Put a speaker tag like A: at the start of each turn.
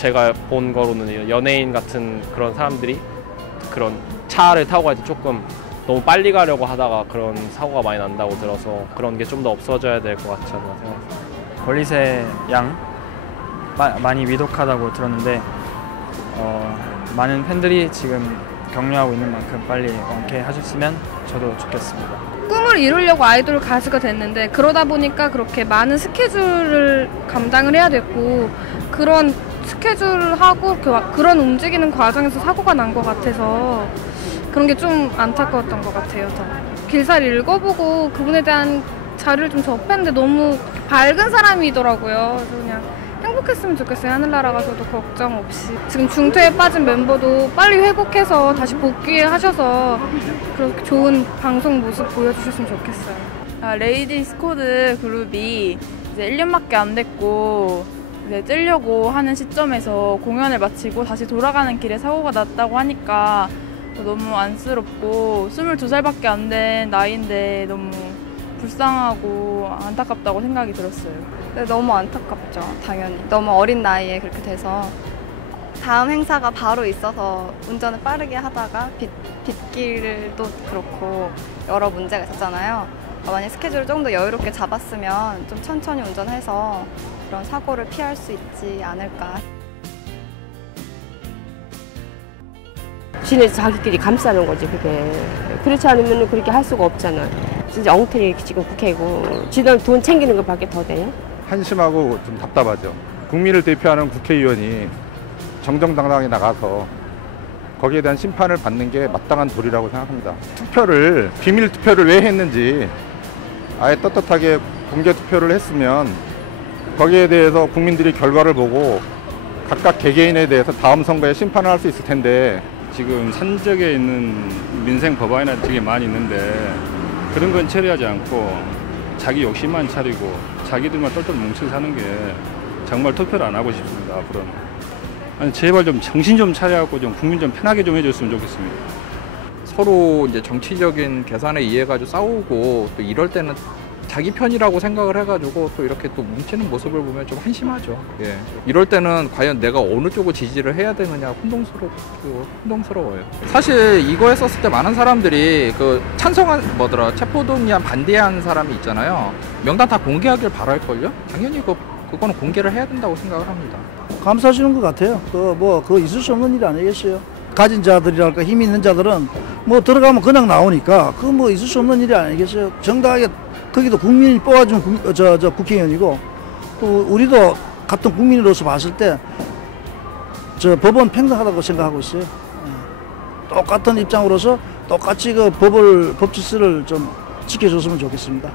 A: 제가 본 거로는 연예인 같은 그런 사람들이 그런 차를 타고 갈 때 조금 너무 빨리 가려고 하다가 그런 사고가 많이 난다고 들어서 그런 게 좀 더 없어져야 될 것 같지 않나 생각합니다.
B: 권리세 양 마- 많이 위독하다고 들었는데 어, 많은 팬들이 지금 격려하고 있는 만큼 빨리 완쾌하셨으면 저도 좋겠습니다.
C: 꿈을 이루려고 아이돌 가수가 됐는데 그러다 보니까 그렇게 많은 스케줄을 감당을 해야 됐고 그런 스케줄을 하고 그 와- 그런 움직이는 과정에서 사고가 난 것 같아서 그런 게 좀 안타까웠던 것 같아요. 저. 길사를 읽어보고 그분에 대한 자료를 좀 접했는데 너무 밝은 사람이더라고요. 그냥 행복했으면 좋겠어요. 하늘나라 가서도 걱정 없이. 지금 중퇴에 빠진 멤버도 빨리 회복해서 다시 복귀하셔서 그렇게 좋은 방송 모습 보여주셨으면 좋겠어요.
D: 아, 레이디 스코드 그룹이 이제 1년밖에 안 됐고 이제 뜨려고 하는 시점에서 공연을 마치고 다시 돌아가는 길에 사고가 났다고 하니까 너무 안쓰럽고 22살밖에 안 된 나이인데 너무 불쌍하고 안타깝다고 생각이 들었어요.
E: 네, 너무 안타깝죠, 당연히. 너무 어린 나이에 그렇게 돼서. 다음 행사가 바로 있어서 운전을 빠르게 하다가 빗, 빗길도 그렇고 여러 문제가 있었잖아요. 어, 만약 스케줄을 조금 더 여유롭게 잡았으면 좀 천천히 운전해서 그런 사고를 피할 수 있지 않을까.
F: 지네 자기끼리 감싸는 거지 그게 그렇지 않으면 그렇게 할 수가 없잖아 진짜 엉터리 지금 국회고 지들 돈 챙기는 것밖에 더 돼요?
G: 한심하고 좀 답답하죠. 국민을 대표하는 국회의원이 정정당당하게 나가서 거기에 대한 심판을 받는 게 마땅한 도리라고 생각합니다. 투표를 비밀 투표를 왜 했는지 아예 떳떳하게 공개 투표를 했으면 거기에 대해서 국민들이 결과를 보고 각각 개개인에 대해서 다음 선거에 심판을 할 수 있을 텐데
H: 지금 산적에 있는 민생 법안이나 되게 많이 있는데 그런 건 처리하지 않고 자기 욕심만 차리고 자기들만 똘똘 뭉쳐 사는 게 정말 투표를 안 하고 싶습니다 앞으로는 아니 제발 좀 정신 좀 차려갖고 좀 국민 좀 편하게 좀 해줬으면 좋겠습니다.
I: 서로 이제 정치적인 계산에 의해 가지고 싸우고 또 이럴 때는 자기 편이라고 생각을 해가지고 또 이렇게 또 뭉치는 모습을 보면 좀 한심하죠. 예. 이럴 때는 과연 내가 어느 쪽을 지지를 해야 되느냐 혼동스럽고 혼동스러워요. 사실 이거 했었을 때 많은 사람들이 그 찬성한 뭐더라 체포동의안 반대한 사람이 있잖아요. 명단 다 공개하길 바랄걸요. 당연히 그 그거는 공개를 해야 된다고 생각을 합니다.
J: 감사하시는 것 같아요. 그 뭐 그거 있을 수 없는 일 아니겠어요? 가진 자들이랄까 힘 있는 자들은 뭐 들어가면 그냥 나오니까 그뭐 있을 수 없는 일이 아니겠어요? 정당하게 거기도 국민이 뽑아준 국- 어, 저, 저 국회의원이고 또 우리도 같은 국민으로서 봤을 때 저 법은 평등하다고 생각하고 있어요. 예. 똑같은 입장으로서 똑같이 그 법을 법 질서를 좀 지켜줬으면 좋겠습니다.